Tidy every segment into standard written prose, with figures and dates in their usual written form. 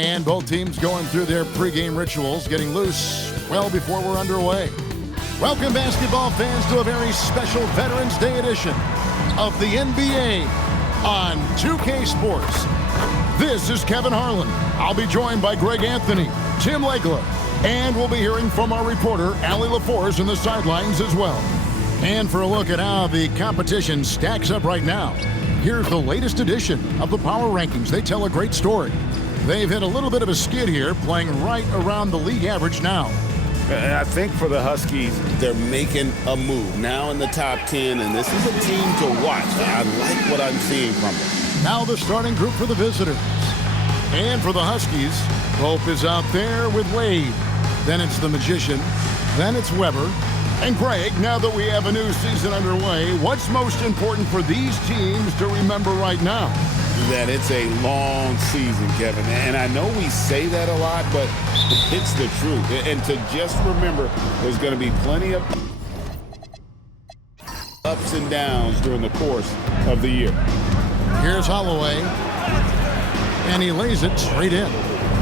And both teams going through their pregame rituals, getting loose well before we're underway. Welcome, basketball fans, to a very special Veterans Day edition of the NBA on 2K Sports. This is Kevin Harlan. I'll be joined by Greg Anthony, Tim Legler, and we'll be hearing from our reporter, Allie LaForce, in the sidelines as well. And for a look at how the competition stacks up right now, here's the latest edition of the Power Rankings. They tell a great story. They've hit a little bit of a skid here, playing right around the league average now. And I think for the Huskies, they're making a move now in the top 10, and this is a team to watch. I like what I'm seeing from them. Now the starting group for the visitors. And for the Huskies, Pope is out there with Wade. Then it's the Magician. Then it's Weber. And Greg, now that we have a new season underway, what's most important for these teams to remember right now? That it's a long season, Kevin. And I know we say that a lot, but it's the truth. And to just remember, there's going to be plenty of ups and downs during the course of the year. Here's Holloway. And he lays it straight in.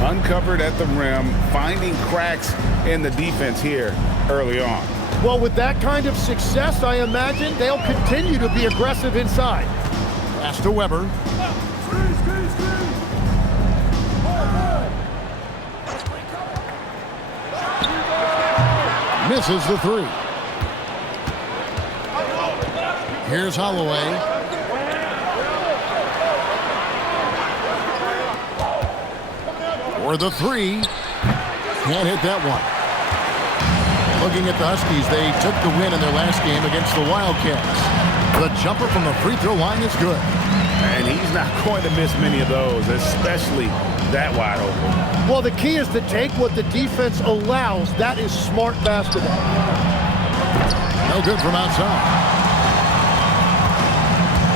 Uncovered at the rim, finding cracks in the defense here early on. Well, with that kind of success, I imagine they'll continue to be aggressive inside. Pass to Weber. Misses the three. Here's Holloway. For the three. Can't hit that one. Looking at the Huskies, they took the win in their last game against the Wildcats. The jumper from the free throw line is good. And he's not going to miss many of those, especially that wide open. Well, the key is to take what the defense allows. That is smart basketball. No good from outside.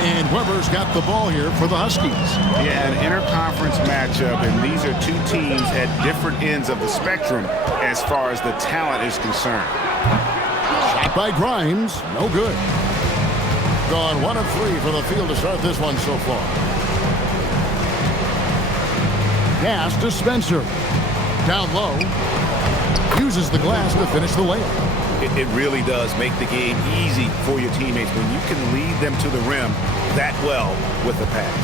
And Weber's got the ball here for the Huskies. Yeah, an interconference matchup, and these are two teams at different ends of the spectrum as far as the talent is concerned. Shot by Grimes, no good. Gone 1 of 3 for the field to start this one so far. Pass to Spencer. Down low. Uses the glass to finish the layup. It really does make the game easy for your teammates when you can lead them to the rim that well with the pass.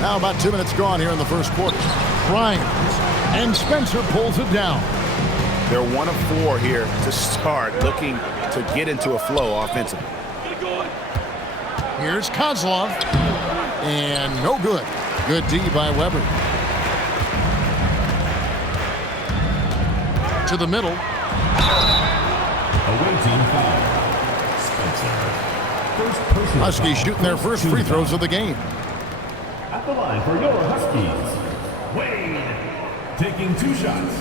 Now about 2 minutes gone here in the first quarter. Grimes and Spencer pulls it down. They're 1 of 4 here to start, looking to get into a flow offensively. Here's Kozlov. And no good. Good D by Weber. To the middle. Awaiting foul. Spencer. Huskies shooting their first free throws of the game. At the line for your Huskies, Wade taking 2 shots.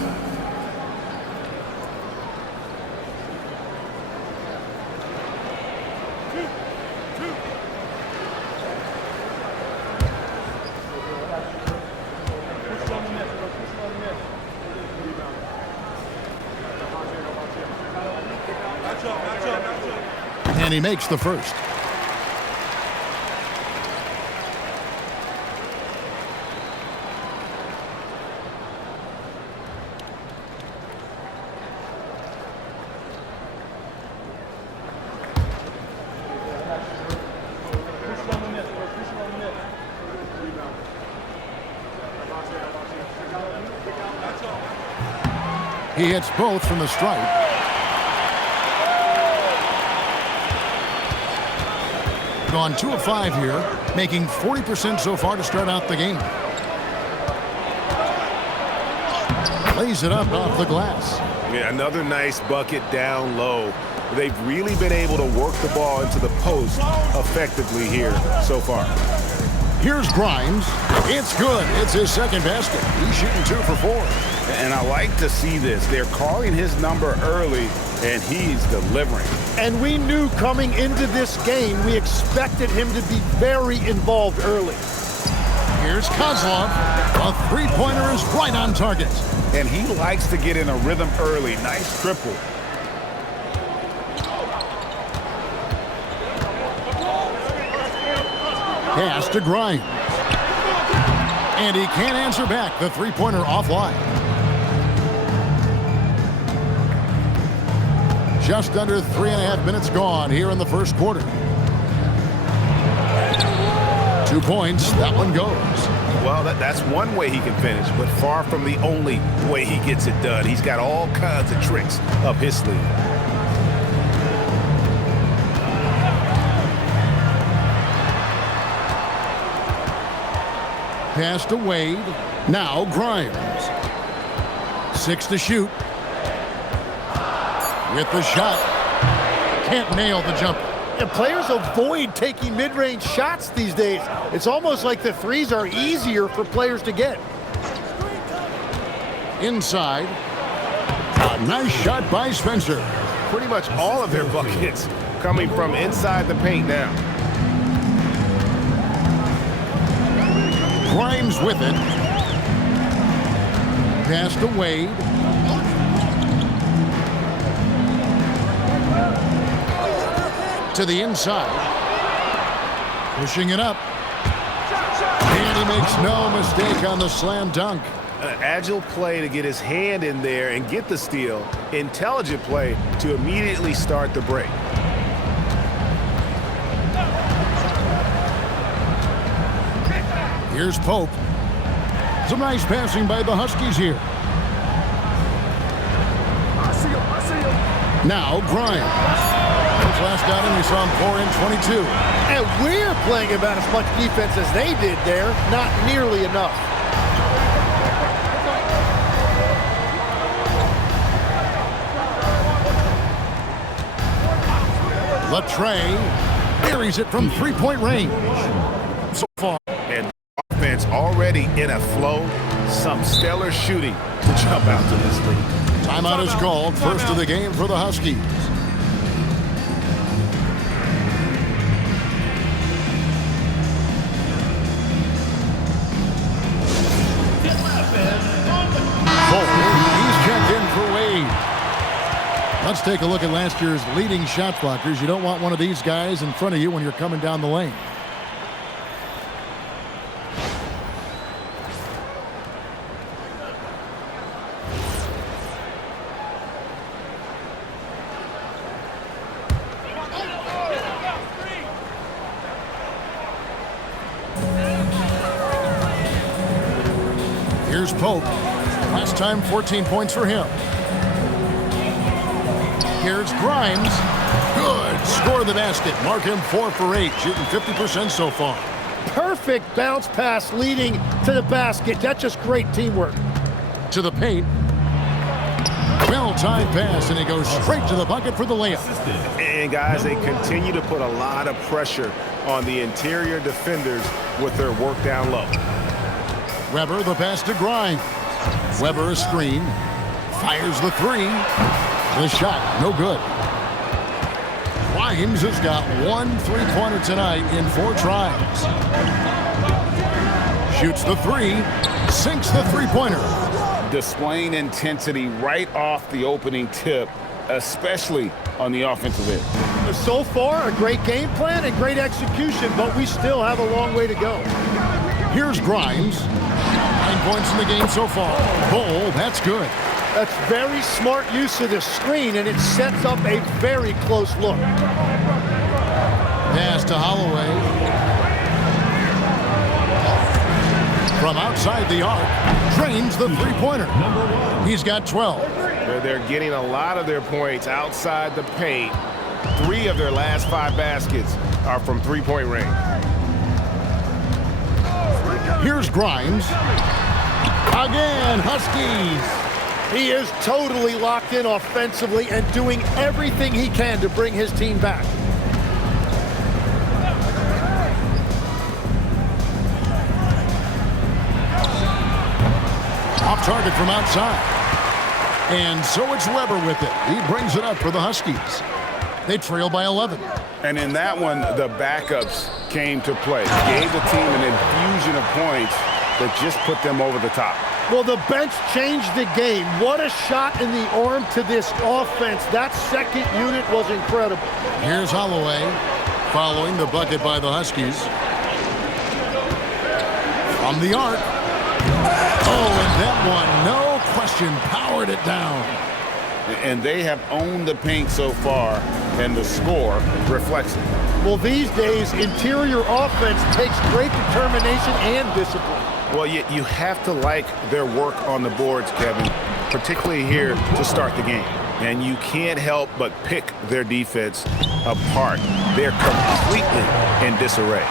And he makes the first. He hits both from the stripe. Gone 2 of 5 here, making 40% so far to start out the game. Lays it up off the glass. Yeah, another nice bucket down low. They've really been able to work the ball into the post effectively here so far. Here's Grimes. It's good. It's his second basket. He's shooting 2 for 4. And I like to see this. They're calling his number early, and he's delivering. And we knew coming into this game, we expected him to be very involved early. Here's Kozlov. A three-pointer is right on target. And he likes to get in a rhythm early. Nice triple. Pass to Grimes. And he can't answer back. The three-pointer offline. Just under 3.5 minutes gone here in the first quarter. 2 points. That one goes. Well, that's one way he can finish, but far from the only way he gets it done. He's got all kinds of tricks up his sleeve. Pass to Wade. Now Grimes. 6 to shoot. With the shot. Can't nail the jumper. And players avoid taking mid-range shots these days. It's almost like the threes are easier for players to get. Inside. A nice shot by Spencer. Pretty much all of their buckets coming from inside the paint now. Grimes with it. Pass to Wade. To the inside. Pushing it up. And he makes no mistake on the slam dunk. An agile play to get his hand in there and get the steal. Intelligent play to immediately start the break. Here's Pope. Some nice passing by the Huskies here. Now Grimes. Last outing, we saw him pour in 22. And we're playing about as much defense as they did there. Not nearly enough. Latrey buries it from three-point range. So far. And offense already in a flow. Some stellar shooting to jump out to this lead. Timeout is called. First of the game for the Huskies. Let's take a look at last year's leading shot blockers. You don't want one of these guys in front of you when you're coming down the lane. Here's Pope. Last time, 14 points for him. Here's Grimes. Good. Score the basket. Mark him 4 for 8. Shooting 50% so far. Perfect bounce pass leading to the basket. That's just great teamwork. To the paint. Well-timed pass, and he goes straight to the bucket for the layup. And, guys, they continue to put a lot of pressure on the interior defenders with their work down low. Weber, the pass to Grimes. Weber, a screen. Fires the three. The shot, no good. Grimes has got 1 three-pointer tonight in 4 tries. Shoots the three, sinks the three-pointer. Displaying intensity right off the opening tip, especially on the offensive end. So far, a great game plan and great execution, but we still have a long way to go. Here's Grimes. 9 points in the game so far. Bowl, that's good. That's very smart use of the screen, and it sets up a very close look. Pass to Holloway. From outside the arc, drains the three-pointer. He's got 12. They're getting a lot of their points outside the paint. 3 of their last 5 baskets are from three-point range. Here's Grimes. Again, Huskies. He is totally locked in offensively and doing everything he can to bring his team back. Off target from outside. And so it's Weber with it. He brings it up for the Huskies. They trail by 11. And in that one, the backups came to play. Gave the team an infusion of points that just put them over the top. Well, the bench changed the game. What a shot in the arm to this offense. That second unit was incredible. Here's Holloway following the bucket by the Huskies. From the arc. Oh, and that one, no question, powered it down. And they have owned the paint so far, and the score reflects it. Well, these days, interior offense takes great determination and discipline. Well, you have to like their work on the boards, Kevin, particularly here to start the game. And you can't help but pick their defense apart. They're completely in disarray.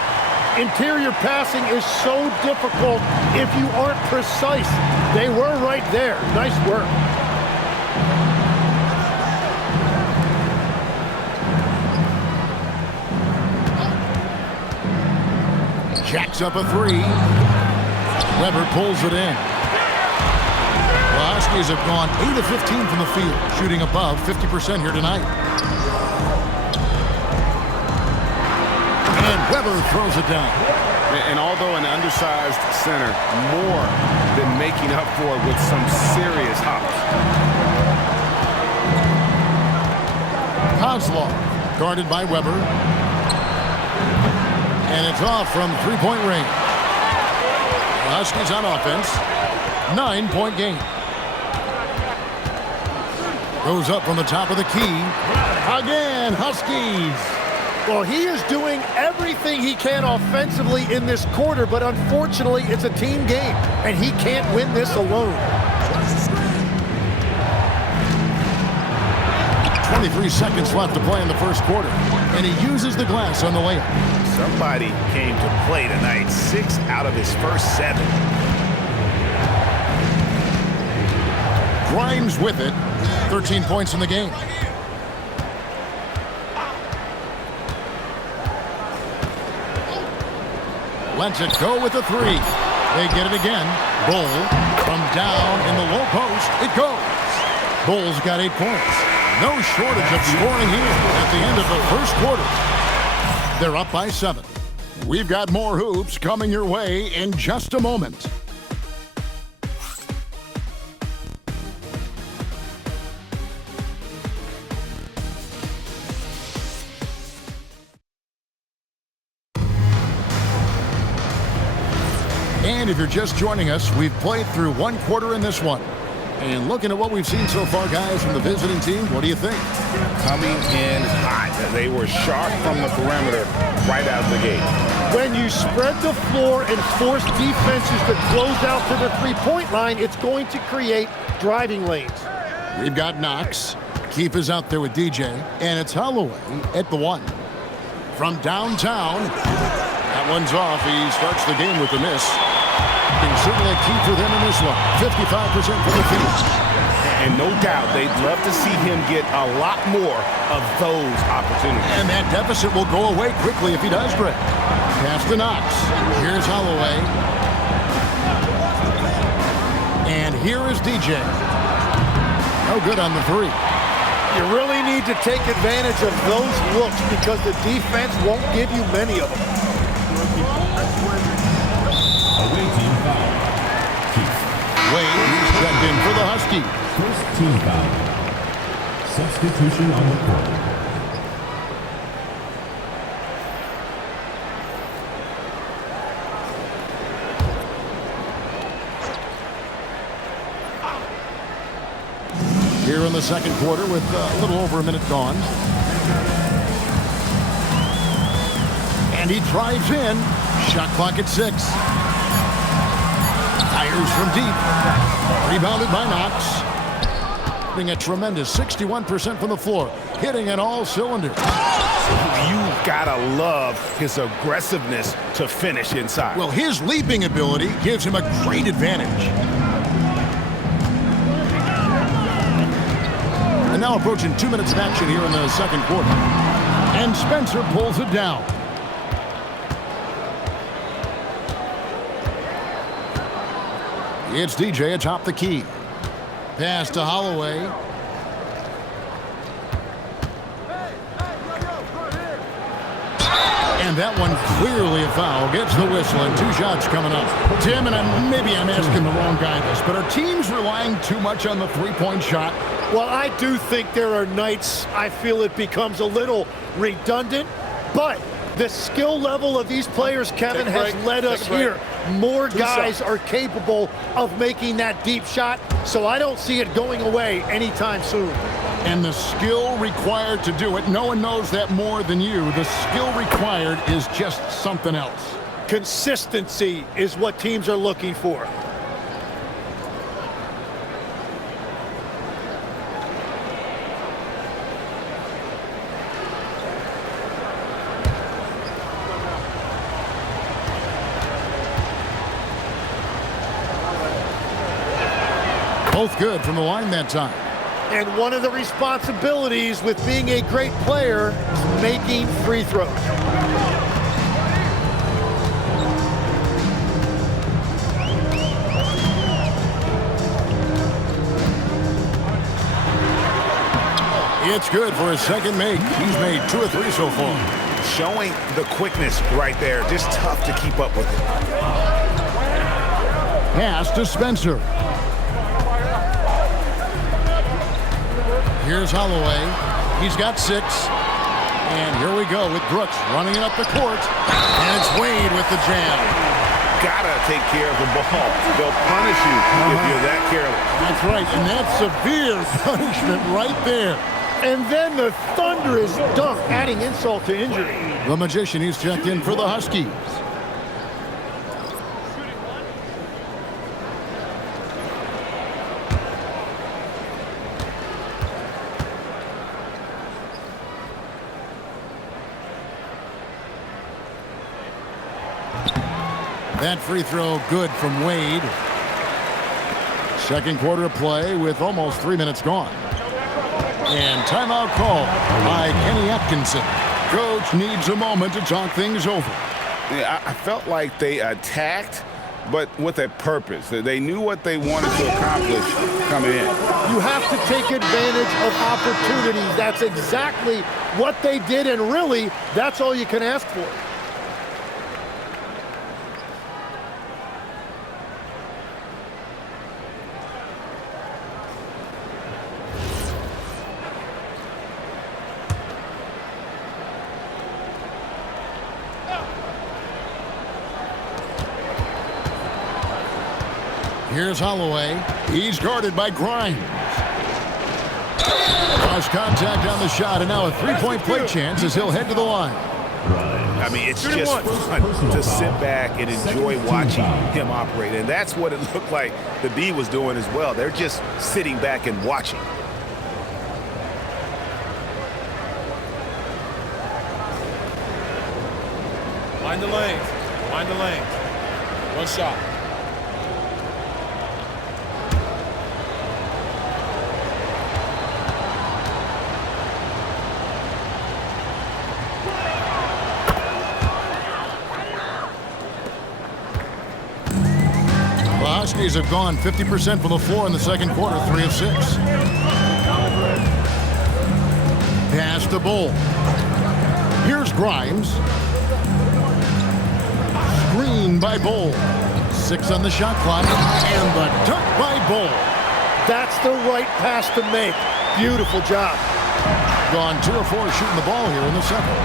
Interior passing is so difficult if you aren't precise. They were right there. Nice work. Jacks up a three. Weber pulls it in. The Huskies have gone 8 of 15 from the field, shooting above 50% here tonight. And Weber throws it down. And although an undersized center, more than making up for it with some serious hops. Kozlov guarded by Weber. And it's off from three-point range. The Huskies on offense. 9-point game. Goes up from the top of the key. Again, Huskies. Well, he is doing everything he can offensively in this quarter, but unfortunately, it's a team game, and he can't win this alone. 23 seconds left to play in the first quarter, and he uses the glass on the layup. Somebody came to play tonight. 6 out of his first 7. Grimes with it. 13 points in the game. Lets it go with a three. They get it again. Bull from down in the low post. It goes. Bull's got 8 points. No shortage of scoring here at the end of the first quarter. They're up by 7. We've got more hoops coming your way in just a moment. And if you're just joining us, we've played through one quarter in this one. And looking at what we've seen so far, guys, from the visiting team, what do you think? Coming in hot. They were sharp from the perimeter right out the gate. When you spread the floor and force defenses to close out to the three-point line, it's going to create driving lanes. We've got Knox. Keefe is out there with DJ. And it's Holloway at the 1. From downtown, that one's off. He starts the game with a miss. And certainly a key for them in this one. 55% from the field. And no doubt they'd love to see him get a lot more of those opportunities. And that deficit will go away quickly if he does, Greg. Pass to Knox. Here's Holloway. And here is DJ. No good on the three. You really need to take advantage of those looks because the defense won't give you many of them. Away team foul. Wade is checked in for the Huskies. First team foul. Substitution on the court. Here in the second quarter with a little over a minute gone. And he drives in. Shot clock at 6. Fires from deep. Rebounded by Knox. Hitting a tremendous 61% from the floor. Hitting at all cylinders. You've got to love his aggressiveness to finish inside. Well, his leaping ability gives him a great advantage. And now approaching 2 minutes of action here in the second quarter. And Spencer pulls it down. It's DJ atop the key. Pass to Holloway. And that one clearly a foul. Gets the whistle and 2 shots coming up. Tim, and maybe I'm asking the wrong guy this, but are teams relying too much on the three-point shot? Well, I do think there are nights I feel it becomes a little redundant, but the skill level of these players, Kevin, has led us here. more guys are capable of making that deep shot, so I don't see it going away anytime soon. And the skill required to do it, no one knows that more than you. The skill required is just something else. Consistency is what teams are looking for. Both good from the line that time. And one of the responsibilities with being a great player is making free throws. It's good for his second make. He's made 2 of 3 so far. Showing the quickness right there. Just tough to keep up with it. Pass to Spencer. Here's Holloway. He's got 6. And here we go with Brooks running it up the court. And it's Wade with the jam. Gotta take care of the ball. They'll punish you if you're that careless. That's right, and that's severe punishment right there. And then the thunderous dunk, adding insult to injury. The Magician, he's checked in for the Huskies. That free throw good from Wade. Second quarter of play with almost 3 minutes gone. And timeout call by Kenny Atkinson. Coach needs a moment to talk things over. Yeah, I felt like they attacked, but with a purpose. They knew what they wanted to accomplish coming in. You have to take advantage of opportunities. That's exactly what they did, and really, that's all you can ask for. Here's Holloway. He's guarded by Grimes. Cross contact on the shot, and now a three-point play chance as he'll head to the line. I mean, it's just fun to sit back and enjoy watching him operate. And that's what it looked like the D was doing as well. They're just sitting back and watching. Mind the lanes. Mind the lanes. One shot. The Huskies have gone 50% from the floor in the second quarter, 3 of 6. Pass to Bull. Here's Grimes. Screen by Bull. 6 on the shot clock, and the dunk by Bull. That's the right pass to make. Beautiful job. Gone 2 of 4 shooting the ball here in the second.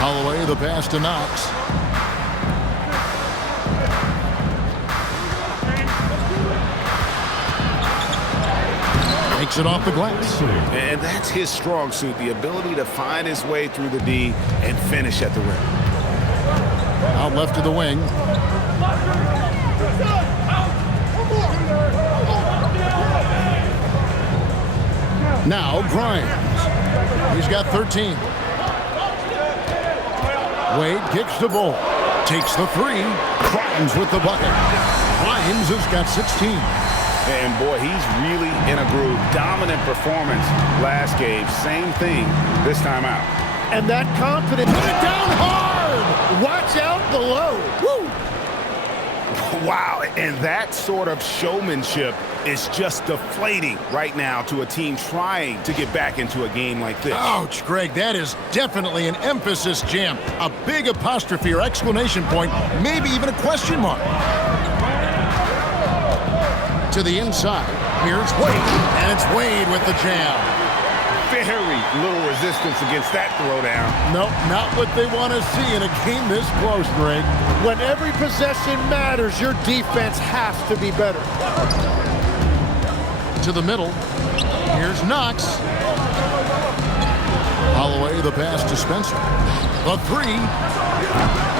Holloway, the pass to Knox. Takes it off the glass. And that's his strong suit, the ability to find his way through the D and finish at the rim. Out left to the wing. Now Grimes. He's got 13. Wade kicks the ball. Takes the 3. Grimes with the bucket. Grimes has got 16. And boy, he's really in a groove. Dominant performance last game. Same thing this time out. And that confidence. Put it down hard. Watch out below. Woo. Wow, and that sort of showmanship is just deflating right now to a team trying to get back into a game like this. Ouch, Greg, that is definitely an emphasis jam. A big apostrophe or exclamation point, maybe even a question mark. To the inside. Here's Wade, and it's Wade with the jam. Very little resistance against that throwdown. Nope, not what they want to see in a game this close, Greg. When every possession matters, your defense has to be better. To the middle. Here's Knox. Holloway, the pass to Spencer. The three.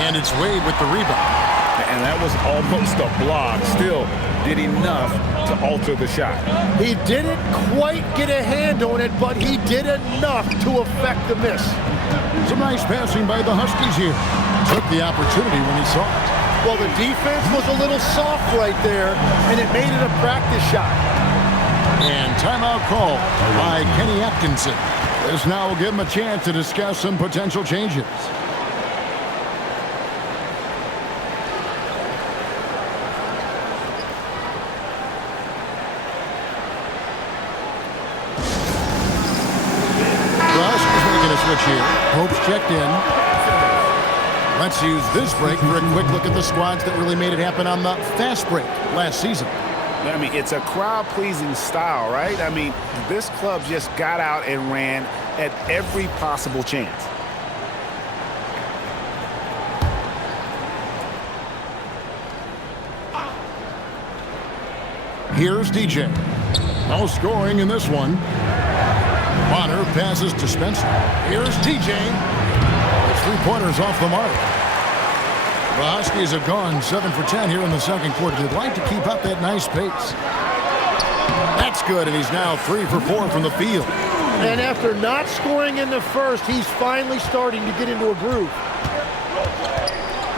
And it's Wade with the rebound. And that was almost a block. Still did enough to alter the shot. He didn't quite get a hand on it, but he did enough to affect the miss. Some nice passing by the Huskies here. Took the opportunity when he saw it. Well, the defense was a little soft right there, and it made it a practice shot. And timeout call by Kenny Atkinson. This now will give him a chance to discuss some potential changes. Switch here. Pope's checked in. Let's use this break for a quick look at the squads that really made it happen on the fast break last season. I mean, it's a crowd-pleasing style, right? I mean, this club just got out and ran at every possible chance. Here's DJ. No scoring in this one. Bonner passes to Spencer. Here's TJ. His three-pointers off the mark. The Huskies have gone 7 for 10 here in the second quarter. They'd like to keep up that nice pace. That's good, and he's now 3 for 4 from the field. And after not scoring in the first, he's finally starting to get into a groove.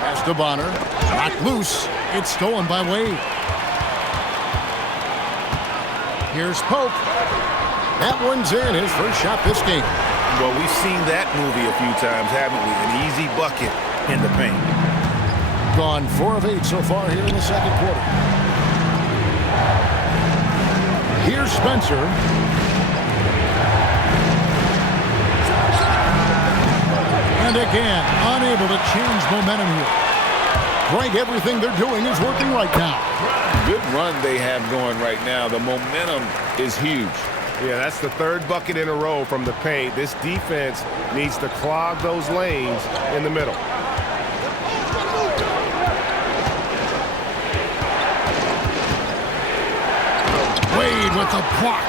Pass to Bonner. Knocked loose. It's stolen by Wade. Here's Pope. That one's in, his first shot this game. Well, we've seen that movie a few times, haven't we? An easy bucket in the paint. Gone 4 of 8 so far here in the second quarter. Here's Spencer. And again, unable to change momentum here. Greg, everything they're doing is working right now. Good run they have going right now. The momentum is huge. Yeah, that's the third bucket in a row from the paint. This defense needs to clog those lanes in the middle. Wade with the block.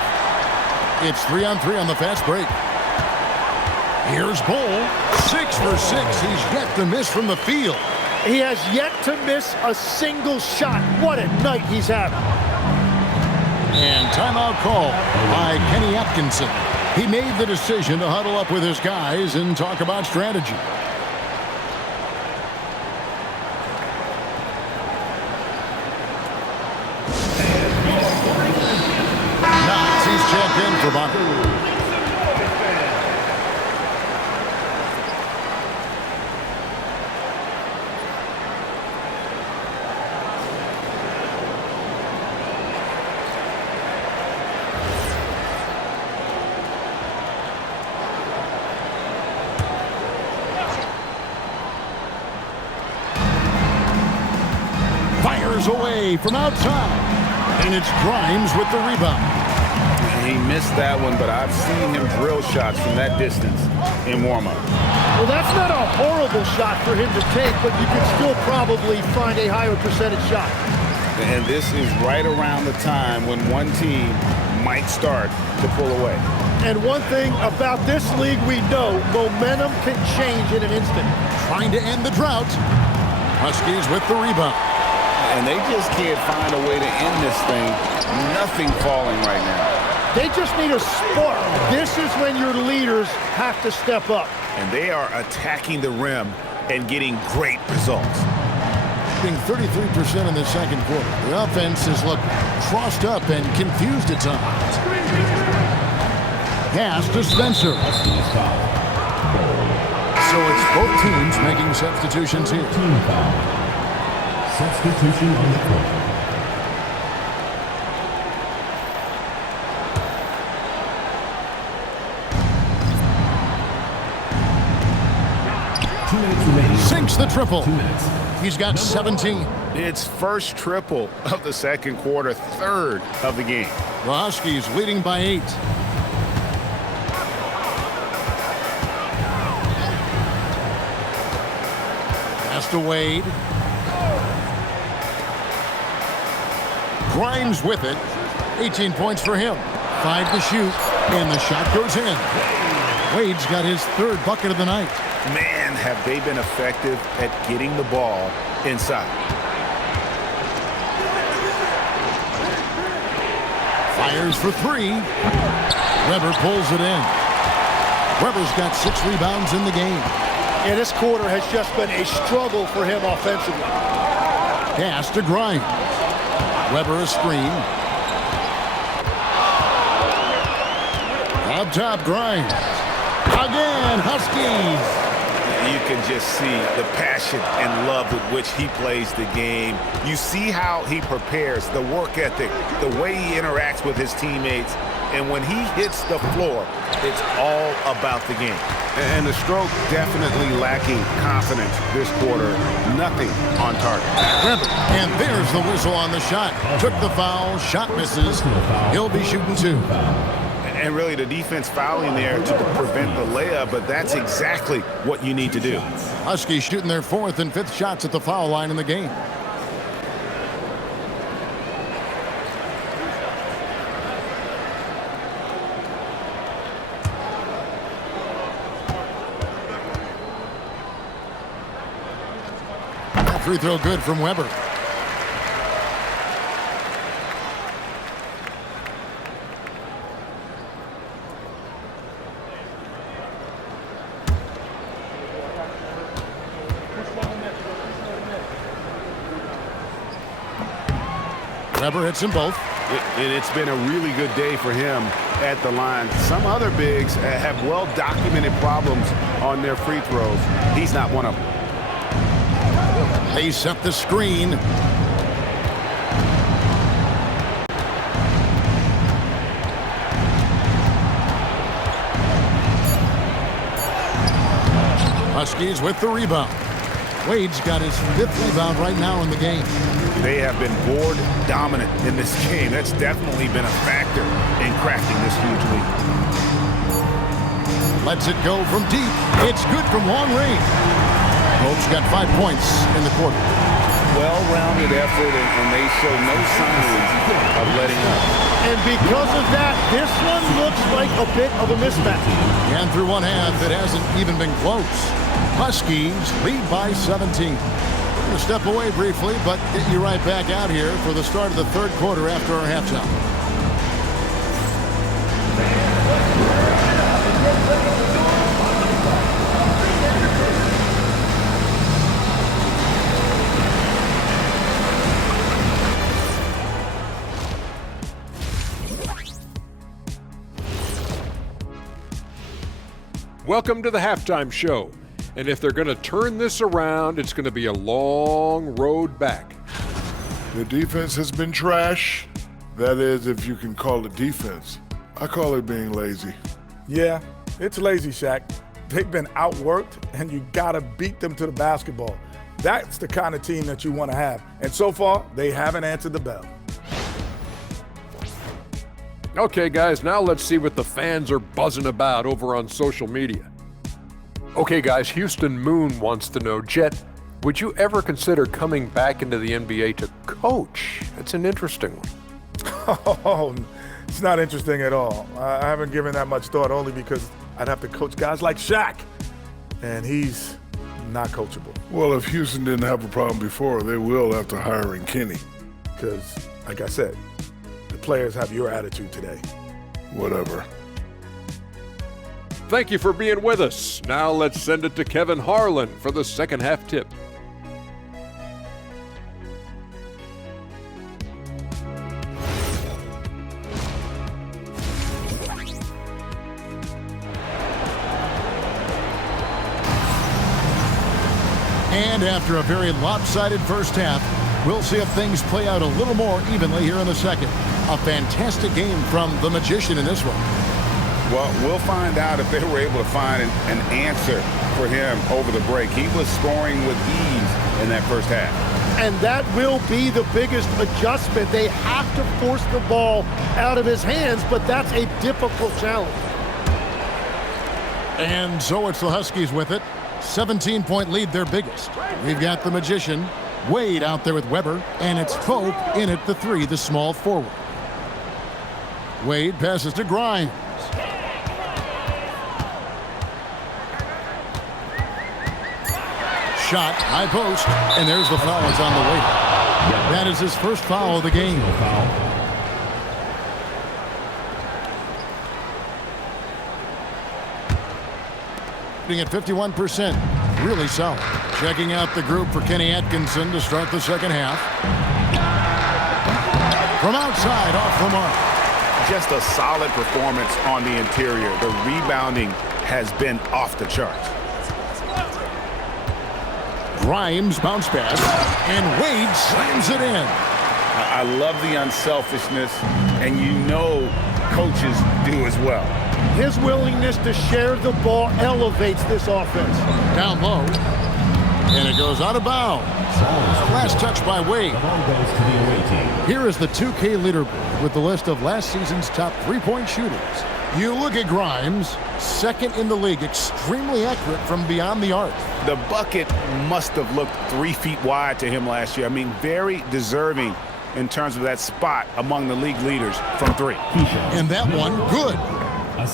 It's 3-on-3 on the fast break. Here's Bull. 6 for 6. He's yet to miss from the field. He has yet to miss a single shot. What a night he's having. And timeout call by Kenny Atkinson. He made the decision to huddle up with his guys and talk about strategy. Knox, he's checked in for Bonner. Away from outside, and it's Grimes with the rebound. He missed that one, but I've seen him drill shots from that distance in warm-up. Well, that's not a horrible shot for him to take, but you can still probably find a higher percentage shot. And this is right around the time when one team might start to pull away. And one thing about this league we know, momentum can change in an instant. Trying to end the drought. Huskies with the rebound. And they just can't find a way to end this thing. Nothing falling right now. They just need a spark. This is when your leaders have to step up. And they are attacking the rim and getting great results. Being 33% in the second quarter. The offense has looked crossed up and confused at times. Pass to Spencer. So it's both teams making substitutions here. Substitution on the court. Sinks the triple. He's got 17. It's first triple of the second quarter, third of the game. The Huskies leading by 8. pass to Wade. Grimes with it. 18 points for him. 5 to shoot, and the shot goes in. Wade's got his 3rd bucket of the night. Man, have they been effective at getting the ball inside. Fires for 3. Weber pulls it in. Weber's got 6 rebounds in the game. And this quarter has just been a struggle for him offensively. Pass to Grimes. Weber a screen. Up top, Grimes. Again, Huskies. You can just see the passion and love with which he plays the game. You see how he prepares, the work ethic, the way he interacts with his teammates. And when he hits the floor, it's all about the game. And the stroke definitely lacking confidence this quarter. Nothing on target. Weber, and there's the whistle on the shot. Took the foul, shot misses. He'll be shooting 2. And really the defense fouling there to prevent the layup, but that's exactly what you need to do. Huskies shooting their 4th and 5th shots at the foul line in the game. Free throw good from Weber. Weber hits them both. And it's been a really good day for him at the line. Some other bigs have well-documented problems on their free throws. He's not one of them. They set the screen. Huskies with the rebound. Wade's got his 5th rebound right now in the game. They have been board dominant in this game. That's definitely been a factor in crafting this huge lead. Lets it go from deep. It's good from long range. Hope's got 5 points in the quarter. Well-rounded effort, and they show no signs of letting up. And because of that, this one looks like a bit of a mismatch. And through one half, it hasn't even been close. Huskies lead by 17. We're going to step away briefly, but get you right back out here for the start of the 3rd quarter after our halftime. Welcome to the halftime show. And if they're going to turn this around, it's going to be a long road back. The defense has been trash. That is, if you can call it defense. I call it being lazy. Yeah, it's lazy, Shaq. They've been outworked, and you got to beat them to the basketball. That's the kind of team that you want to have. And so far, they haven't answered the bell. Okay, guys, now let's see what the fans are buzzing about over on social media. Okay, guys, Houston Moon wants to know, Jet, would you ever consider coming back into the NBA to coach? That's an interesting one. Oh, it's not interesting at all. I haven't given that much thought, only because I'd have to coach guys like Shaq, and he's not coachable. Well, if Houston didn't have a problem before, they will after hiring Kenny. Because, like I said, the players have your attitude today. Whatever. Thank you for being with us. Now let's send it to Kevin Harlan for the second half tip. And after a very lopsided first half, we'll see if things play out a little more evenly here in the second. A fantastic game from the Magician in this one. Well, we'll find out if they were able to find an answer for him over the break. He was scoring with ease in that first half. And that will be the biggest adjustment. They have to force the ball out of his hands, but that's a difficult challenge. And so it's the Huskies with it. 17-point lead, their biggest. We've got the Magician, Wade, out there with Weber, and it's Pope in at the 3, the small forward. Wade passes to Grimes. Shot, high post, and there's the foul. It's on the way. That is his first foul of the game. At 51%, really solid. Checking out the group for Kenny Atkinson to start the second half. From outside, off the mark. Just a solid performance on the interior. The rebounding has been off the charts. Grimes bounce pass, and Wade slams it in. I love the unselfishness, and you know coaches do as well. His willingness to share the ball elevates this offense. Down low, and it goes out of bounds. Last touch by Wade. Here is the 2K leaderboard with the list of last season's top three-point shooters. You look at Grimes, second in the league, extremely accurate from beyond the arc. The bucket must have looked 3 feet wide to him last year. I mean, very deserving in terms of that spot among the league leaders from 3. And that one, good.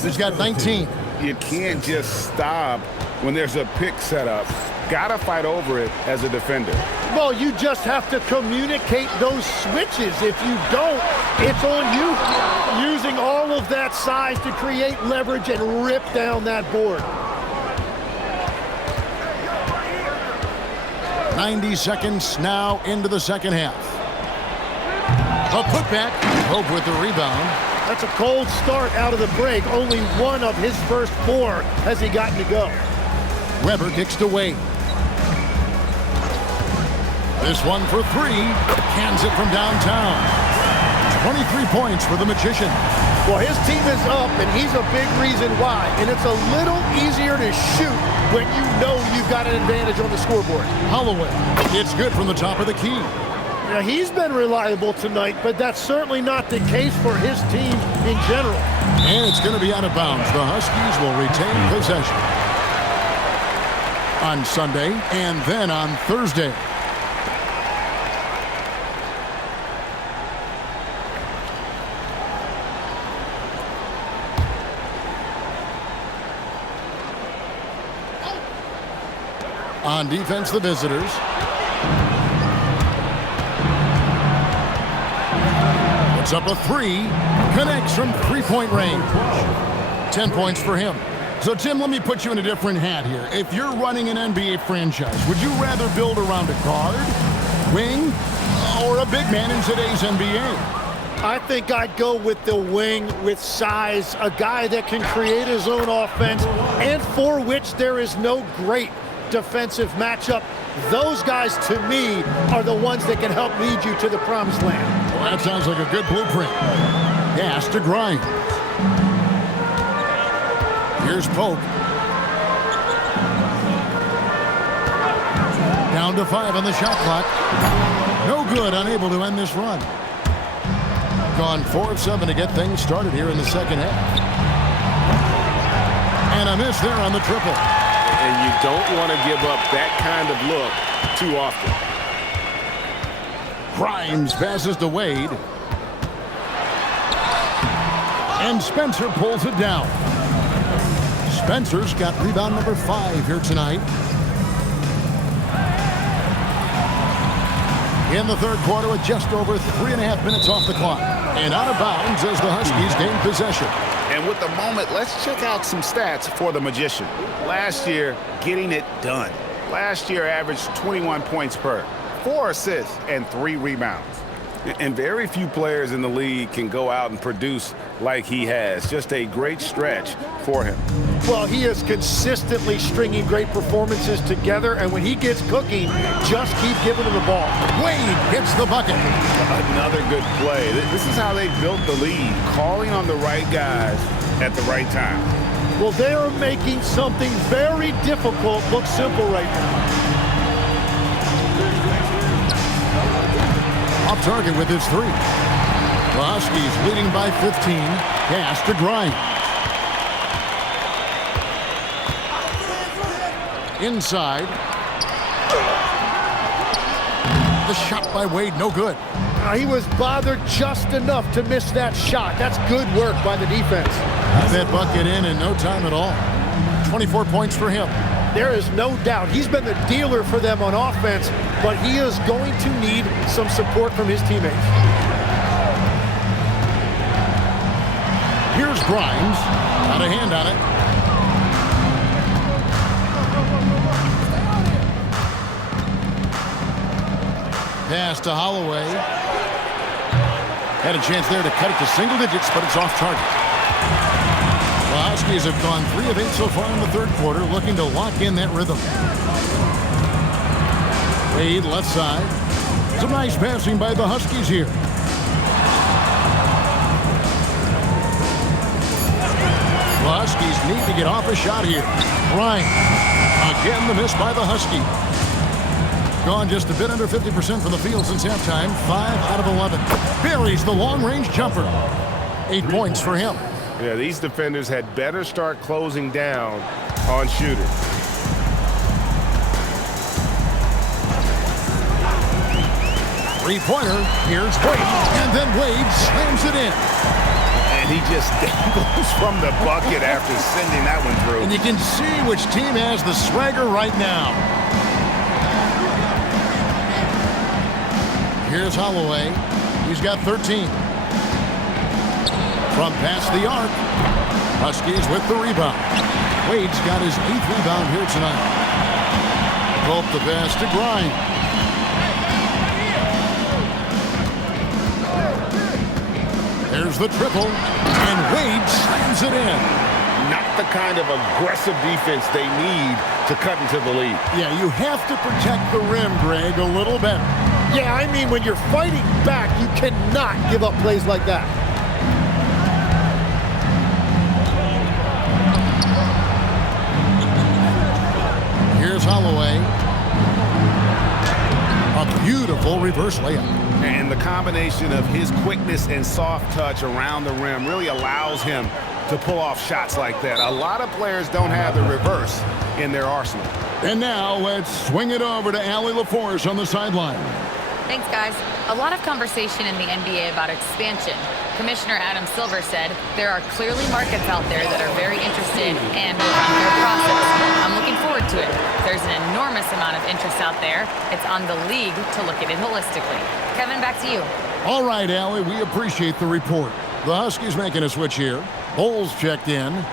He's got 19. You can't just stop when there's a pick set up. Gotta fight over it as a defender. Well, you just have to communicate those switches. If you don't, it's on you. Using all of that size to create leverage and rip down that board. 90 seconds now into the second half. A putback. Hope with the rebound. That's a cold start out of the break. Only one of his first 4 has he gotten to go. Weber kicks to Wade. This one for 3. Cans it from downtown. 23 points for the Magician. Well, his team is up, and he's a big reason why. And it's a little easier to shoot when you know you've got an advantage on the scoreboard. Holloway. It's good from the top of the key. Now, he's been reliable tonight, but that's certainly not the case for his team in general. And it's going to be out of bounds. The Huskies will retain possession on Sunday and then on Thursday. On defense, the visitors. Puts up a 3. Connects from three-point range. 10 points for him. So, Tim, let me put you in a different hat here. If you're running an NBA franchise, would you rather build around a guard, wing, or a big man in today's NBA? I think I'd go with the wing with size, a guy that can create his own offense and for which there is no great defensive matchup. Those guys, to me, are the ones that can help lead you to the promised land. Well, that sounds like a good blueprint. Pass to Grimes. Here's Pope. Down to 5 on the shot clock. No good, unable to end this run. Gone 4 of 7 to get things started here in the second half. And a miss there on the triple. And you don't want to give up that kind of look too often. Grimes passes to Wade. And Spencer pulls it down. Spencer's got rebound number 5 here tonight. In the third quarter with just over 3.5 minutes off the clock. And out of bounds as the Huskies gain possession. And with the moment, let's check out some stats for the Magician. Last year, getting it done. Last year averaged 21 points per, 4 assists, and 3 rebounds. And very few players in the league can go out and produce like he has. Just a great stretch for him. Well, he is consistently stringing great performances together, and when he gets cooking, just keep giving him the ball. Wade hits the bucket. Another good play. This is how they built the lead, calling on the right guys at the right time. Well, they are making something very difficult look simple right now. Off target with his 3. The Huskies leading by 15. Pass to Grimes. Inside. The shot by Wade, no good. He was bothered just enough to miss that shot. That's good work by the defense. Got that bucket in no time at all. 24 points for him. There is no doubt he's been the dealer for them on offense, but he is going to need some support from his teammates. Here's Grimes. Got a hand on it. Pass to Holloway. Had a chance there to cut it to single digits, but it's off target. The Huskies have gone 3 of 8 so far in the third quarter, looking to lock in that rhythm. Wade left side. Some nice passing by the Huskies here. The Huskies need to get off a shot here. Bryant. Again, the miss by the Huskies. Gone just a bit under 50% from the field since halftime. 5 out of 11. Buries the long-range jumper. 8 points for him. Yeah, these defenders had better start closing down on shooters. Three-pointer. Here's Wade. And then Wade slams it in. And he just dangles from the bucket after sending that one through. And you can see which team has the swagger right now. Here's Holloway. He's got 13. From past the arc. Huskies with the rebound. Wade's got his 8th rebound here tonight. Hope the pass to Grimes. There's the triple. And Wade slams it in. Not the kind of aggressive defense they need to cut into the lead. Yeah, you have to protect the rim, Greg, a little better. Yeah, I mean, when you're fighting back, you cannot give up plays like that. Here's Holloway. A beautiful reverse layup. And the combination of his quickness and soft touch around the rim really allows him to pull off shots like that. A lot of players don't have the reverse in their arsenal. And now let's swing it over to Allie LaForce on the sideline. Thanks, guys. A lot of conversation in the NBA about expansion. Commissioner Adam Silver said there are clearly markets out there that are very interested and will run their process. I'm looking forward to it. There's an enormous amount of interest out there. It's on the league to look at it holistically. Kevin, back to you. All right, Allie, we appreciate the report. The Huskies making a switch here. Bowles checked in.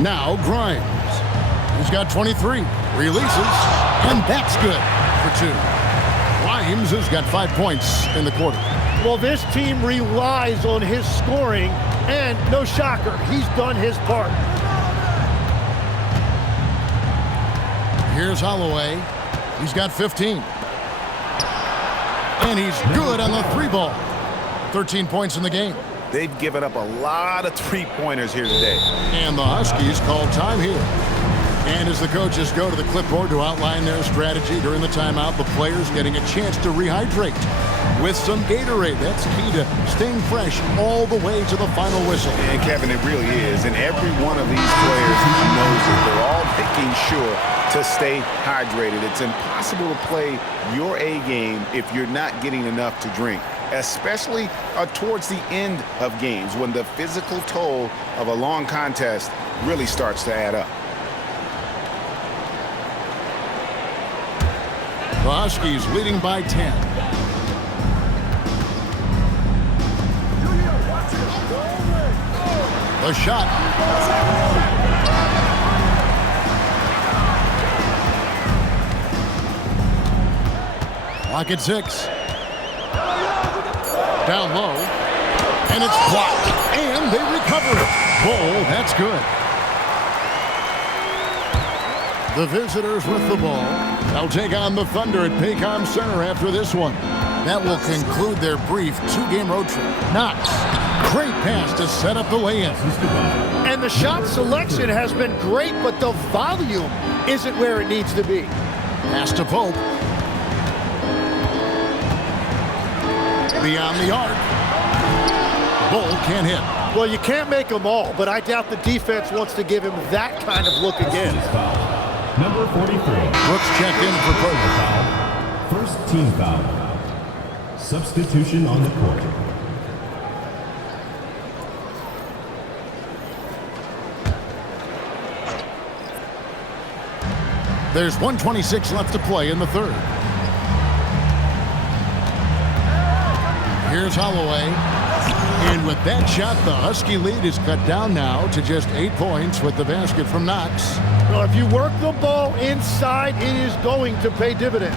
Now Grimes. He's got 23. Releases. And that's good for 2. Grimes has got 5 points in the quarter. Well, this team relies on his scoring, and no shocker, he's done his part. Here's Holloway. He's got 15. And he's good on the 3-ball. 13 points in the game. They've given up a lot of three-pointers here today. And the Huskies call time here. And as the coaches go to the clipboard to outline their strategy during the timeout, the players getting a chance to rehydrate with some Gatorade. That's key to staying fresh all the way to the final whistle. And Kevin, it really is. And every one of these players knows it. They're all making sure to stay hydrated. It's impossible to play your A game if you're not getting enough to drink, especially towards the end of games when the physical toll of a long contest really starts to add up. The Huskies leading by 10. The shot. Clock at 6. Down low. And it's blocked. And they recover it. Bowl, that's good. The visitors with the ball. They'll take on the Thunder at Paycom Center after this one. That will conclude their brief 2-game road trip. Knox Great pass to set up the lay-in. And the shot selection has been great, but the volume isn't where it needs to be. Pass to Pope. Beyond the arc. Bull can't hit. Well, you can't make them all, but I doubt the defense wants to give him that kind of look again. Number 43. Brooks checked in for Pope. First team foul. Substitution on the court. There's 1:26 left to play in the third. Here's Holloway. And with that shot, the Husky lead is cut down now to just 8 points with the basket from Knox. Well, if you work the ball inside, it is going to pay dividends.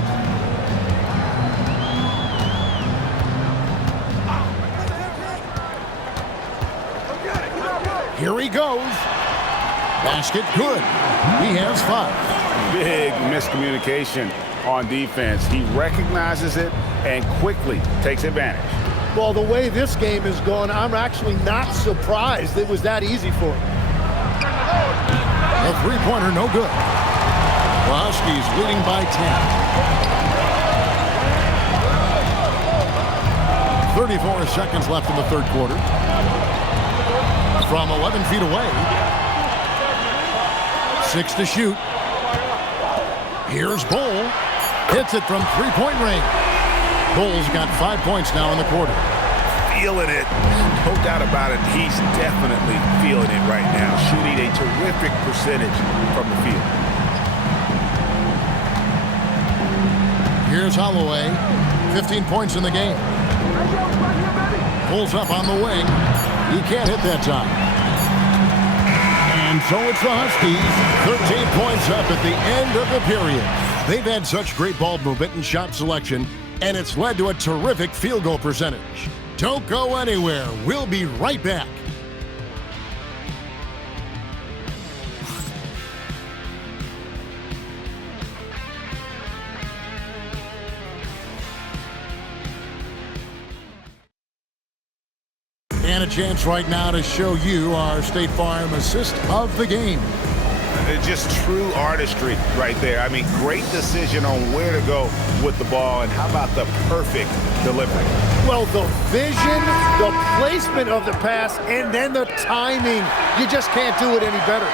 Here he goes. Basket good. He has 5. Big miscommunication on defense. He recognizes it and quickly takes advantage. Well, the way this game has gone, I'm actually not surprised it was that easy for him. A three-pointer, no good. The Huskies leading by 10. 34 seconds left in the third quarter. From 11 feet away. 6 to shoot. Here's Bull. Hits it from three-point range. Bull's got 5 points now in the quarter. Feeling it. No doubt about it. He's definitely feeling it right now. Shooting a terrific percentage from the field. Here's Holloway. 15 points in the game. Pulls up on the wing. He can't hit that time. And so it's the Huskies. 13 points up at the end of the period. They've had such great ball movement and shot selection, and it's led to a terrific field goal percentage. Don't go anywhere. We'll be right back. And a chance right now to show you our State Farm assist of the game. Just true artistry right there. I mean, great decision on where to go with the ball, and how about the perfect delivery? Well, the vision, the placement of the pass, and then the timing. You just can't do it any better.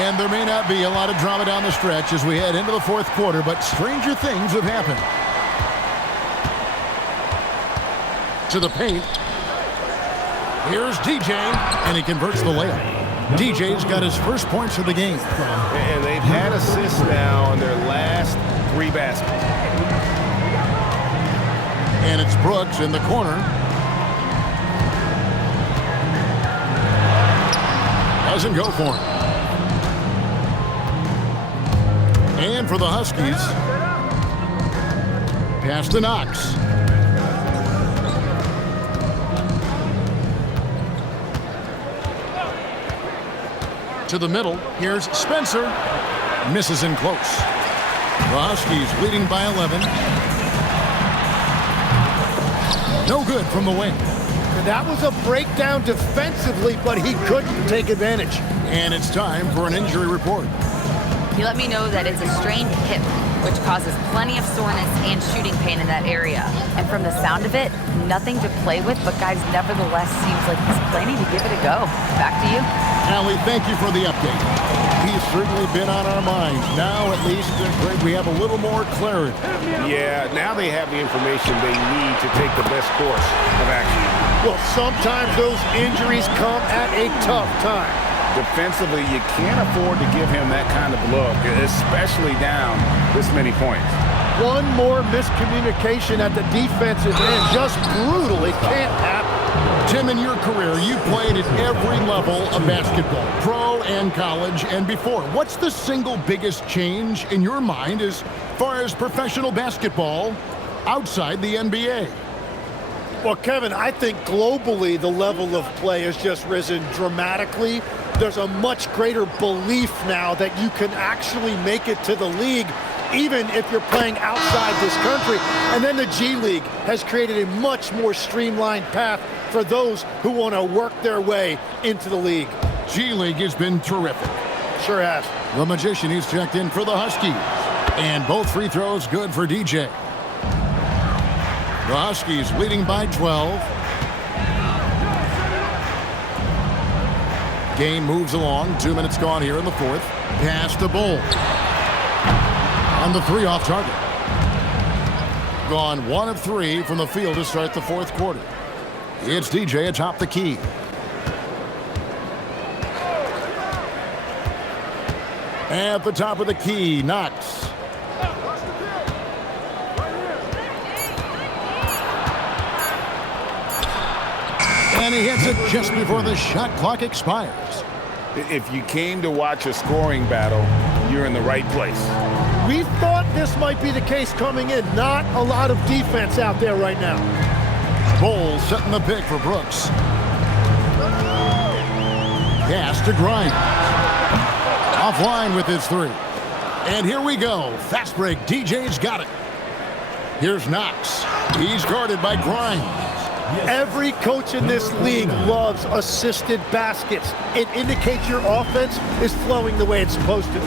And there may not be a lot of drama down the stretch as we head into the fourth quarter, but stranger things have happened. To the paint. Here's DJ, and he converts the layup. DJ's got his first points of the game. And they've had assists now in their last 3 baskets. And it's Brooks in the corner. Doesn't go for him. And for the Huskies, pass to Knox. To the middle, here's Spencer. Misses in close. The Huskies leading by 11. No good from the wing. That was a breakdown defensively, but he couldn't take advantage. And it's time for an injury report. He let me know that it's a strained hip, which causes plenty of soreness and shooting pain in that area. And from the sound of it, nothing to play with, but guys, nevertheless, seems like he's planning to give it a go. Back to you. Allie, thank you for the update. He's certainly been on our minds. Now, at least, we have a little more clarity. Yeah, now they have the information they need to take the best course of action. Well, sometimes those injuries come at a tough time. Defensively, you can't afford to give him that kind of look, especially down this many points. One more miscommunication at the defensive end. Just brutal. It can't happen. Tim, in your career, you played at every level of basketball, pro and college and before. What's the single biggest change in your mind as far as professional basketball outside the NBA? Well, Kevin, I think globally the level of play has just risen dramatically. There's a much greater belief now that you can actually make it to the league even if you're playing outside this country. And then the G League has created a much more streamlined path for those who want to work their way into the league. G League has been terrific. Sure has. The Magician, he's checked in for the Huskies. And both free throws good for DJ. The Huskies leading by 12. Game moves along. 2 minutes gone here in the fourth. Pass to Bull. On the three off target. Gone 1 of 3 from the field to start the fourth quarter. It's DJ atop the key. At the top of the key, Knox. And he hits it just before the shot clock expires. If you came to watch a scoring battle, you're in the right place. We thought this might be the case coming in. Not a lot of defense out there right now. Bull setting the pick for Brooks. Pass to Grimes. Offline with his three. And here we go. Fast break. DJ's got it. Here's Knox. He's guarded by Grimes. Every coach in this league loves assisted baskets. It indicates your offense is flowing the way it's supposed to.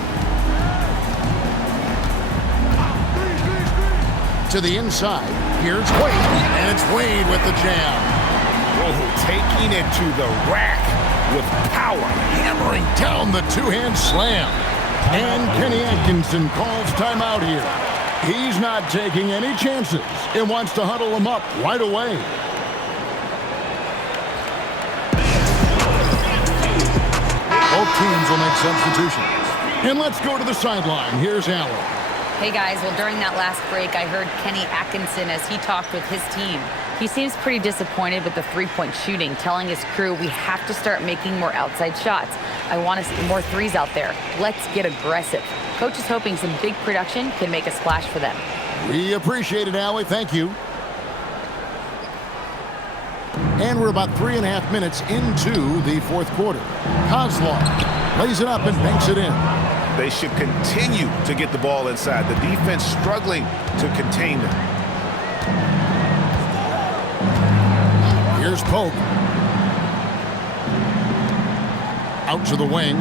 To the inside. Here's Wade. And it's Wade with the jam. Oh, taking it to the rack with power. Hammering down the two-hand slam. And Kenny Atkinson calls timeout here. He's not taking any chances and wants to huddle him up right away. Both teams will make substitutions. And let's go to the sideline. Here's Allen. Hey guys, well during that last break I heard Kenny Atkinson as he talked with his team. He seems pretty disappointed with the three-point shooting, telling his crew we have to start making more outside shots. I want to see more threes out there. Let's get aggressive. Coach is hoping some big production can make a splash for them. We appreciate it, Allie. Thank you. And we're about 3.5 minutes into the fourth quarter. Kozlov lays it up and banks it in. They should continue to get the ball inside. The defense struggling to contain them. Here's Pope. Out to the wing.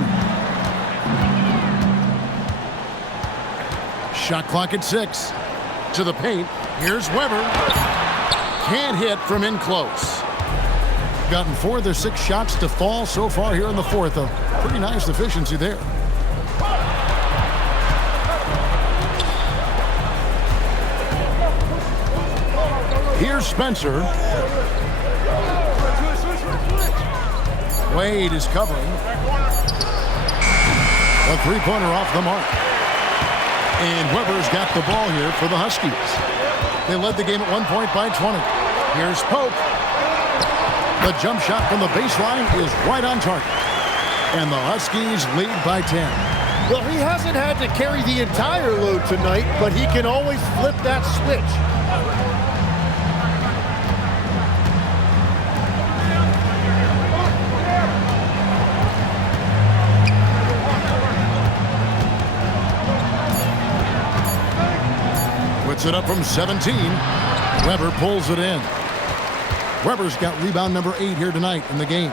Shot clock at 6. To the paint. Here's Weber. Can't hit from in close. Gotten 4 of their 6 shots to fall so far here in the fourth. A pretty nice efficiency there. Here's Spencer. Wade is covering. A three-pointer off the mark. And Weber's got the ball here for the Huskies. They led the game at 1 point by 20. Here's Pope. The jump shot from the baseline is right on target. And the Huskies lead by 10. Well, he hasn't had to carry the entire load tonight, but he can always flip that switch. Puts it up from 17. Weber pulls it in. Weber's got rebound number 8 here tonight in the game.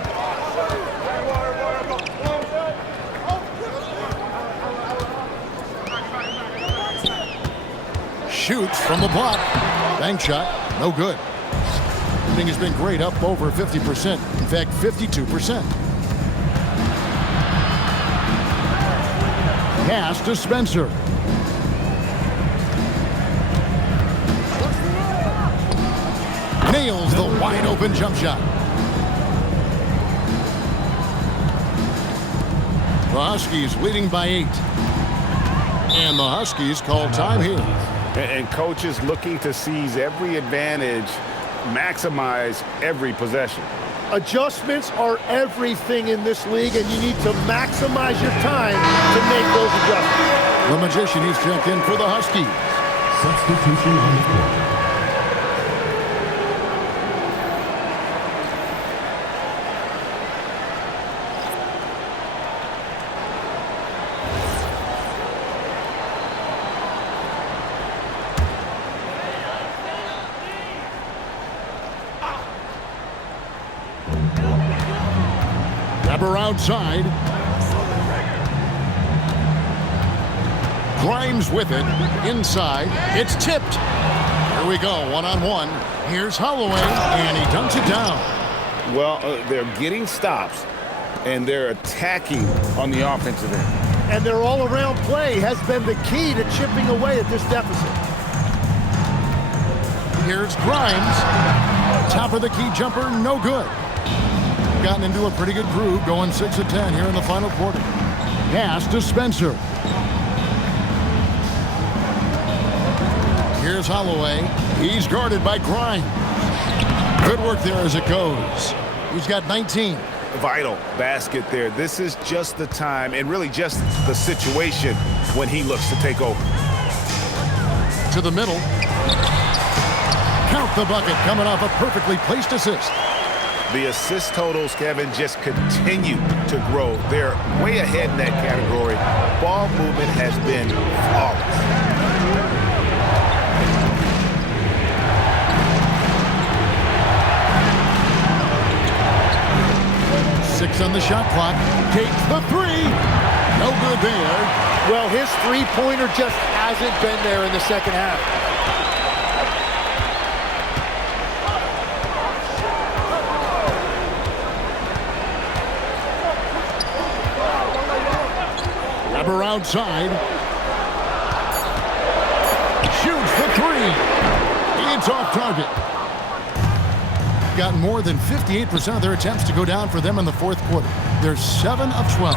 Shoots from the block. Bank shot, no good. Shooting has been great, up over 50%. In fact, 52%. Pass to Spencer. Nails the wide open jump shot. The Huskies leading by 8. And the Huskies call time here. And coaches looking to seize every advantage, maximize every possession. Adjustments are everything in this league, and you need to maximize your time to make those adjustments. The Magician, he's checked in for the Huskies. Substitution on the court. Weber outside. Grimes with it. Inside. It's tipped. Here we go. One-on-one. Here's Holloway, and he dunks it down. Well, they're getting stops, and they're attacking on the offensive end. And their all-around play has been the key to chipping away at this deficit. Here's Grimes. Top of the key jumper, no good. Gotten into a pretty good groove, going 6 of 10 here in the final quarter. Pass to Spencer. Here's Holloway. He's guarded by Grimes. Good work there as it goes. He's got 19. Vital basket there. This is just the time and really just the situation when he looks to take over. To the middle. Count the bucket coming off a perfectly placed assist. The assist totals, Kevin, just continue to grow. They're way ahead in that category. Ball movement has been flawless. 6 on the shot clock. Takes the 3. No good there. Well, his three-pointer just hasn't been there in the second half. Weber outside. Shoots the 3. It's off target. Gotten more than 58% of their attempts to go down for them in the fourth quarter. They're 7 of 12.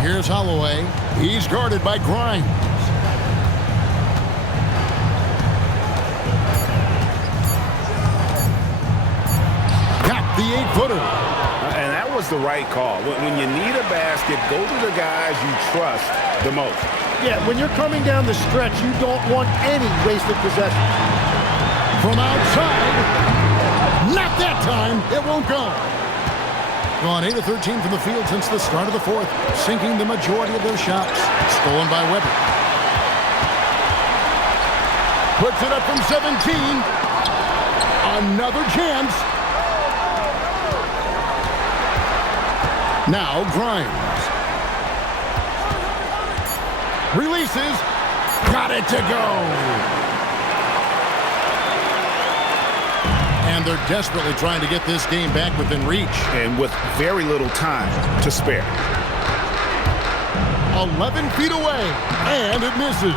Here's Holloway. He's guarded by Grimes. Got the 8-footer. And that was the right call. When you need a basket, go to the guys you trust the most. Yeah, when you're coming down the stretch, you don't want any wasted possession. From outside. Not that time. It won't go. Gone 8 of 13 from the field since the start of the fourth, sinking the majority of their shots. Stolen by Weber. Puts it up from 17. Another chance. Now Grimes. Releases. Got it to go. And they're desperately trying to get this game back within reach. And with very little time to spare. 11 feet away. And it misses.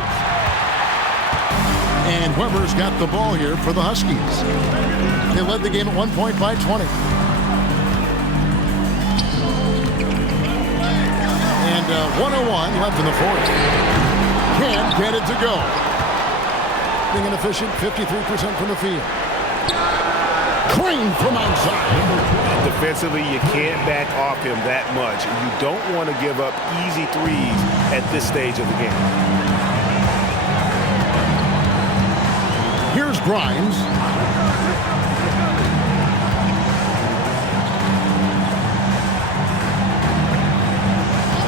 And Weber's got the ball here for the Huskies. They led the game at 1 point by 20. And 1:01 left in the fourth. Can't get it to go. Being an efficient 53% from the field. Clean from outside. Defensively, you can't back off him that much. You don't want to give up easy threes at this stage of the game. Here's Grimes.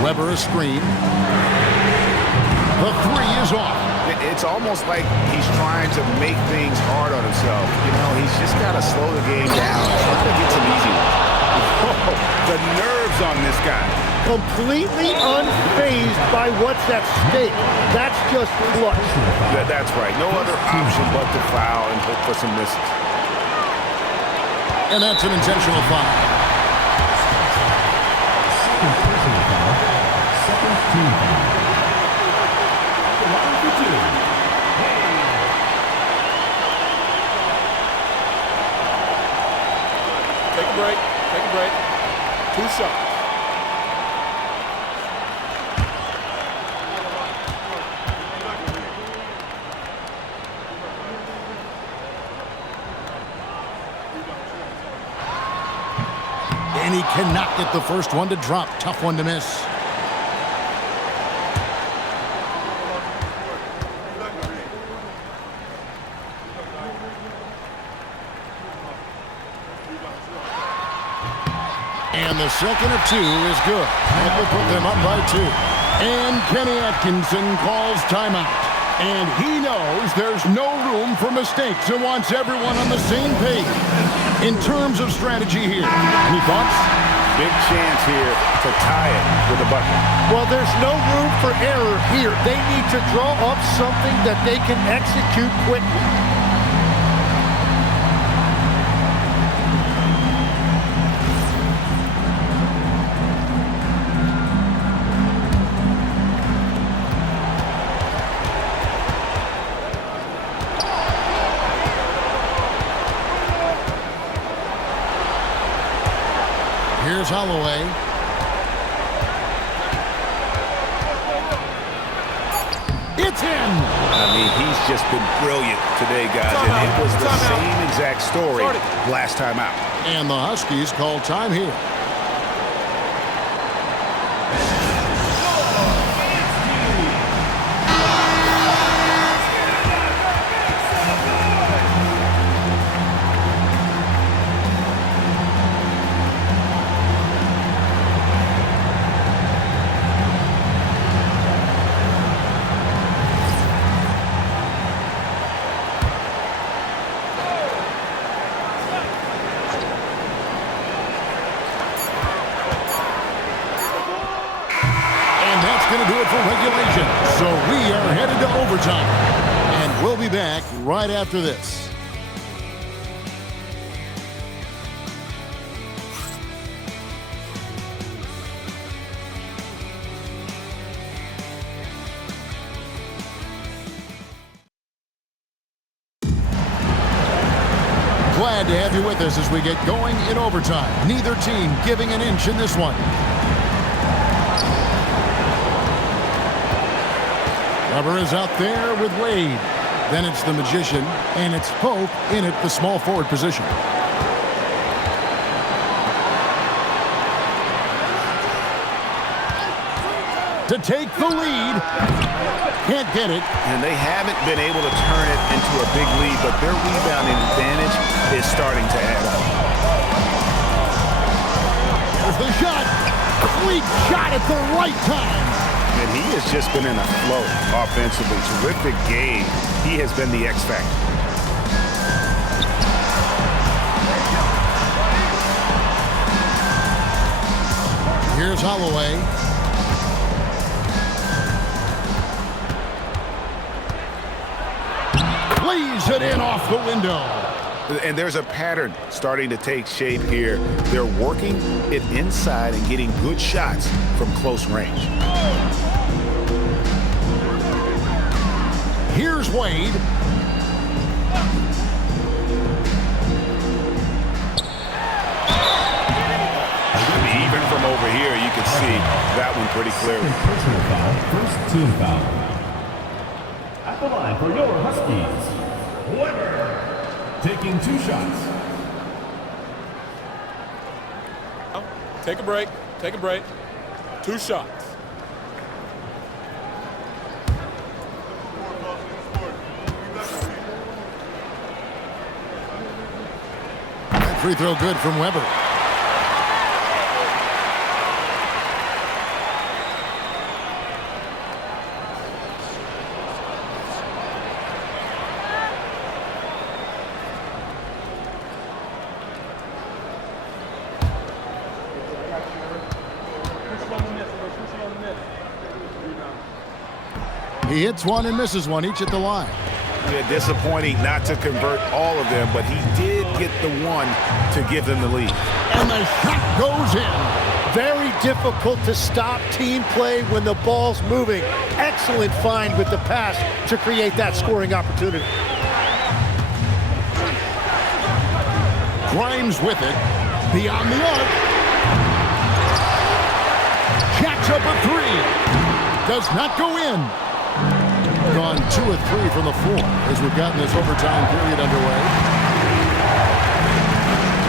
Weber a screen. The 3 is off. It's almost like he's trying to make things hard on himself. You know, he's just got to slow the game down and try to get some easy ones. The nerves on this guy. Completely unfazed by what's at stake. That's just clutch. That's right. No other option but to foul and hope for some misses. And that's an intentional foul. Second team foul. Line for 2. Take a break. Take a break. 2 shots. And he cannot get the first one to drop. Tough one to miss. And the second of 2 is good. That will put them up by 2. And Kenny Atkinson calls timeout. And he knows there's no room for mistakes and wants everyone on the same page in terms of strategy here. Any thoughts? Big chance here to tie it with a bucket. Well, there's no room for error here. They need to draw up something that they can execute quickly. Here's Holloway. It's in. I mean, he's just been brilliant today, guys. And it was the same exact story last time out. And the Huskies call time here. Going to do it for regulation. So we are headed to overtime. And we'll be back right after this. Glad to have you with us as we get going in overtime. Neither team giving an inch in this one. Rubber is out there with Wade. Then it's the Magician, and it's Pope in at the small forward position. To take the lead. Can't get it. And they haven't been able to turn it into a big lead, but their rebounding advantage is starting to add up. There's the shot. Sweet shot at the right time. And he has just been in a flow offensively. Terrific game. He has been the X factor. Here's Holloway. Lays it in off the window. And there's a pattern starting to take shape here. They're working it inside and getting good shots from close range. Here's Wade. Even from over here, you can see that one pretty clearly. Personal foul, first team foul. At the line for your Huskies, Weber, taking 2 shots. Take a break. Take a break. 2 shots. That free throw good from Weber. He hits one and misses one, each at the line. Yeah, disappointing not to convert all of them, but he did get the one to give them the lead. And the shot goes in. Very difficult to stop team play when the ball's moving. Excellent find with the pass to create that scoring opportunity. Grimes with it. Beyond the arc. Jacks up a 3. Does not go in. Gone 2 of 3 from the floor as we've gotten this overtime period underway.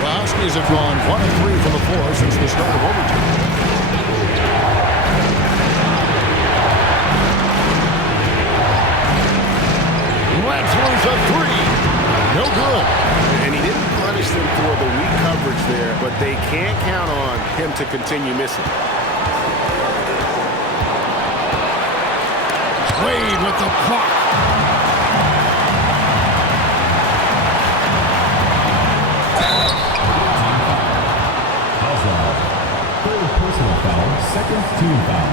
The Huskies have gone 1 of 3 from the floor since the start of overtime. Lets loose a 3. No good. And he didn't punish them for the weak coverage there, but they can't count on him to continue missing. Wade with the block. Third personal foul, second team foul.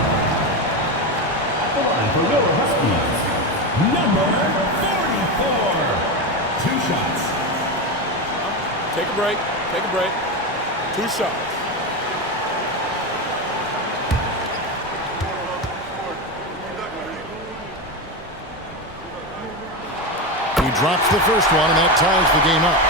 At the line for your Huskies, number 44. 2 shots. Take a break. Take a break. 2 shots. He drops the first one, and that ties the game up.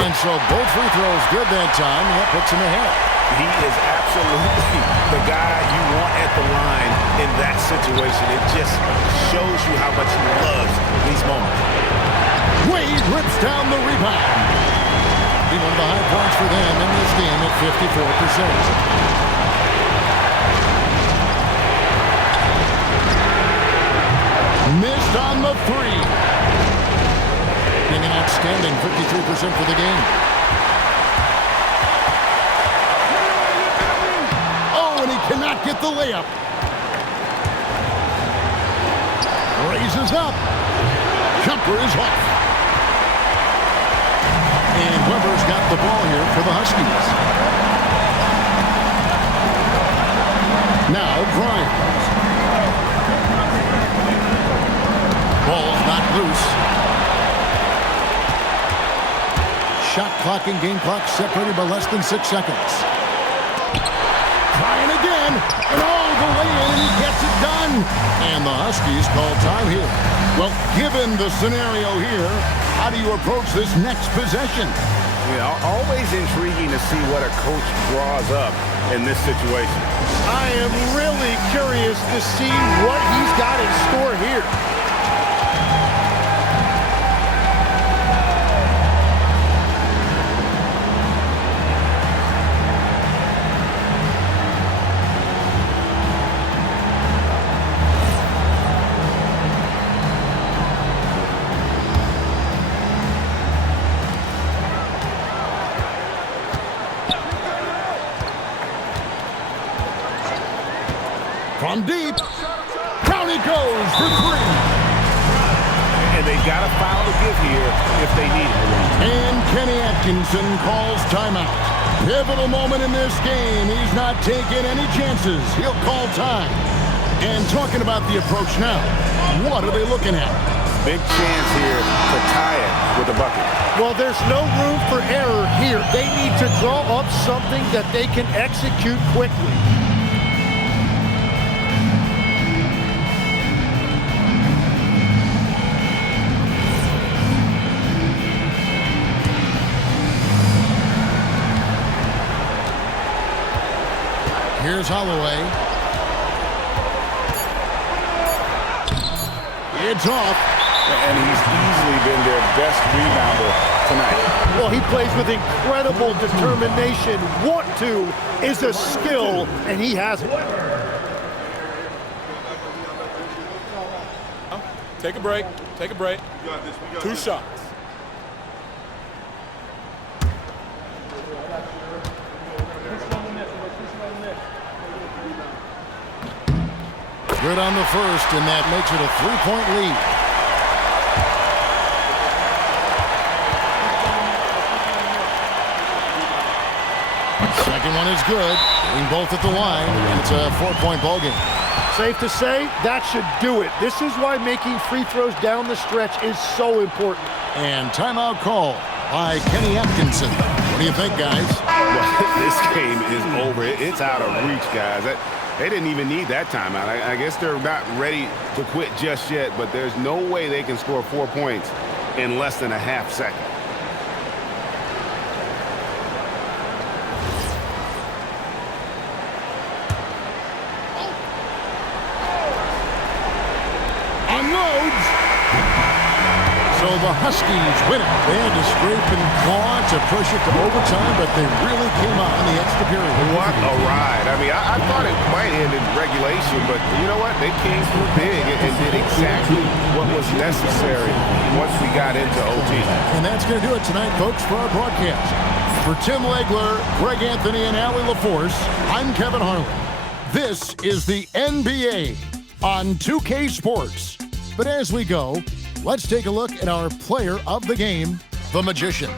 And so both free throws good that time, and that puts him ahead. He is absolutely the guy you want at the line in that situation. It just shows you how much he loves these moments. Wade rips down the rebound. He won the high points for them in this game at 54%. Missed on the three. Being an outstanding 53% for the game. Oh, and he cannot get the layup. Raises up. Jumper is off. And Weber's got the ball here for the Huskies. Now Grimes. Ball's not loose. Shot clock and game clock separated by less than 6 seconds. Trying again. And the way in, and he gets it done. And the Huskies call time here. Well, given the scenario here, how do you approach this next possession? Yeah, always intriguing to see what a coach draws up in this situation. I am really curious to see what he's got in store here. From deep, down he goes for three. And they got a foul to give here if they need it. And Kenny Atkinson calls timeout. Pivotal moment in this game. He's not taking any chances. He'll call time. And talking about the approach now, what are they looking at? Big chance here to tie it with a bucket. Well, there's no room for error here. They need to draw up something that they can execute quickly. Here's Holloway. It's off. And he's easily been their best rebounder tonight. Well, he plays with incredible determination. Want to is a skill, and he has it. Take a break. Take a break. 2 shots. Good on the first, and that makes it a 3-point lead. Second one is good. Getting both at the line, and it's a 4-point ball game. Safe to say, that should do it. This is why making free throws down the stretch is so important. And timeout call by Kenny Atkinson. What do you think, guys? Well, this game is over. It's out of reach, guys. They didn't even need that timeout. I guess they're not ready to quit just yet, but there's no way they can score 4 points in less than a half second. Unloads. So the Huskies win it. They had to scrape and claw to push it to overtime, but they really came on the extra period. What a ride. I mean, I thought it might end in regulation, but you know what? They came through big and did exactly what was necessary once we got into OT. And that's going to do it tonight, folks, for our broadcast. For Tim Legler, Greg Anthony, and Allie LaForce, I'm Kevin Harlan. This is the NBA on 2K Sports. But as we go, let's take a look at our player of the game, the Magician.